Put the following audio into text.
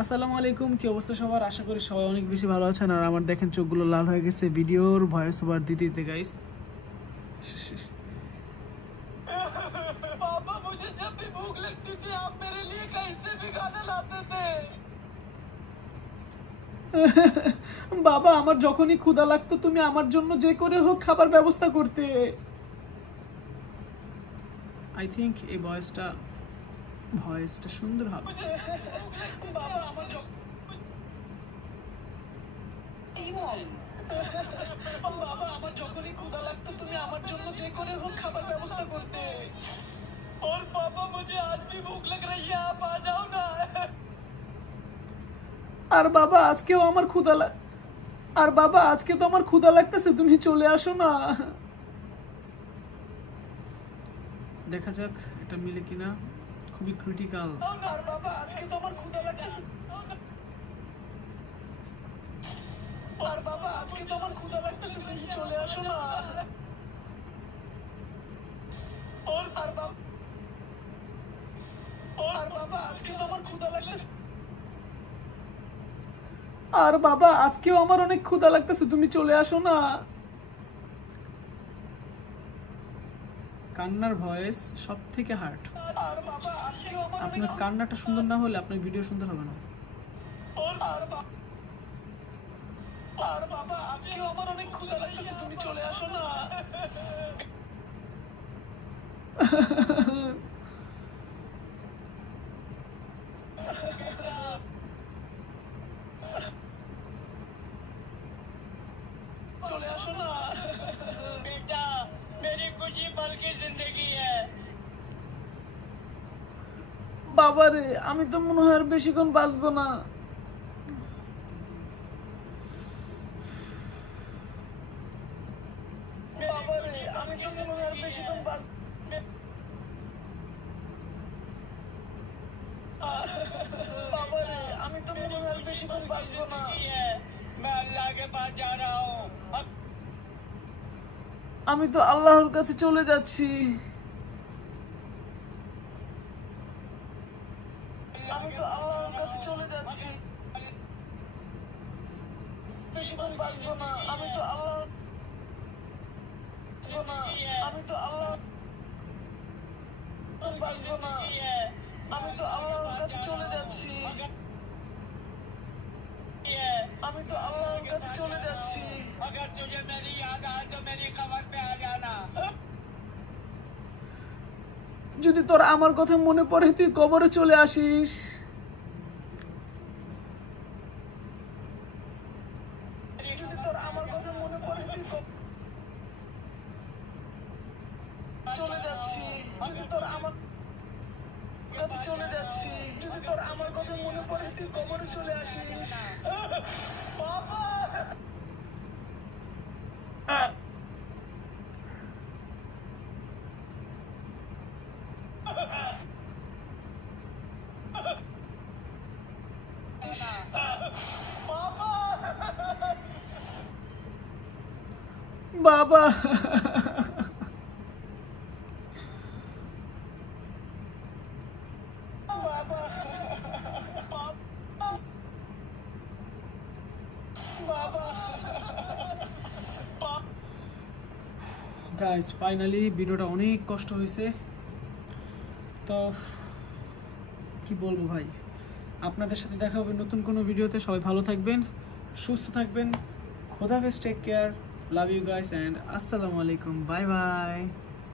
আসসালামু আলাইকুম, কি অবস্থা সবার? আশা করি সবাই অনেক বেশি ভালো আছেন। আর আমার দেখেন চোখগুলো লাল হয়ে গেছে ভিডিওর ভয়েস ওভার দিতে দিতে গাইস। पापा मुझे जब भी भूख लगती थी आप मेरे लिए कहीं से भी खाना लाते थे। বাবা, আমার যখনই ক্ষুধা লাগতো তুমি আমার জন্য যে করে হোক খাবার ব্যবস্থা করতে। আই থিংক এই ভয়েসটা সুন্দর হবে। बाबा আমার বাবা আমার যখনই ক্ষুধা লাগতো তুমি আমার জন্য যে করে হোক খাবার ব্যবস্থা করতে। और पापा मुझे आज भी भूख लग रही है आप आ जाओ ना। আর বাবা আজকেও আমার ক্ষুধা লাগতেছে, তুমি চলে আসো না। দেখা যাক এটা মিলে কিনা, খুবই ক্রিটিক্যাল। আর বাবা আজকে তো আমার ক্ষুধা লাগতেছে। আর বাবা আজকে তো আমার ক্ষুধা লাগতেছে, তুমি চলে আসো না। और बाबा আজকে তো আমার ক্ষুধা লাগতেছে। আর বাবা আজকেও আমার অনেক ক্ষুধা লাগতেছে, তুমি চলে আসো না। কান্নার ভয়েস সব থেকে হার্ড। আর বাবা আজকেও আমার আপনার কান্নাটা সুন্দর না হলে আপনার ভিডিও সুন্দর হবে না। আর বাবা আজকেও আমার অনেক ক্ষুধা লাগতেছে, তুমি চলে আসো না। चले आसो ना बेटा, मेरी कुछ ही पल की जिंदगी है। বাবা রে, আমি তো মনে হয় আর বেশিক্ষণ বাঁচবো না। বাবা রে, আমি তো মনে হয় আর বেশিক্ষণ বাঁচবো। বাবা রে, আমি তো মনে হয় আর বেশিক্ষণ বাঁচবো না। मैं अल्लाह के पास जा रहा हूँ। আমি তো আল্লাহর কাছে চলে যাচ্ছি। আমি তো আল্লাহর কাছে চলে যাচ্ছি। বেশিক্ষণ বাঁচবো না। আমি তো আল্লাহ আমি তো আল্লাহ বাঁচবো না। আমি তো আল্লাহর কাছে চলে যাচ্ছি। আমি তো আল্লাহর কাছে চলে যাচ্ছি। अगर तुझे मेरी याद आए तो मेरी खबर पे आ जाना। যদি তোর আমার কথা মনে পড়ে তুই কবরে চলে আসিস। যদি তোর আমার কথা মনে পড়ে তুই চলে যাচ্ছি। যদি তোর আমার কাছে চলে যাচ্ছি। যদি তোর আমার কথা মনে পড়ে তুই কবরে চলে আসিস। বাবা বাবা গাইস, ফাইনালি ভিডিওটা অনেক কষ্ট হয়েছে। তো কি বলবো ভাই, আপনাদের সাথে দেখা হবে নতুন কোনো ভিডিওতে। সবাই ভালো থাকবেন, সুস্থ থাকবেন। খোদা হাফেজ, take care, love you guys and আসসালামু আলাইকুম, বাই বাই।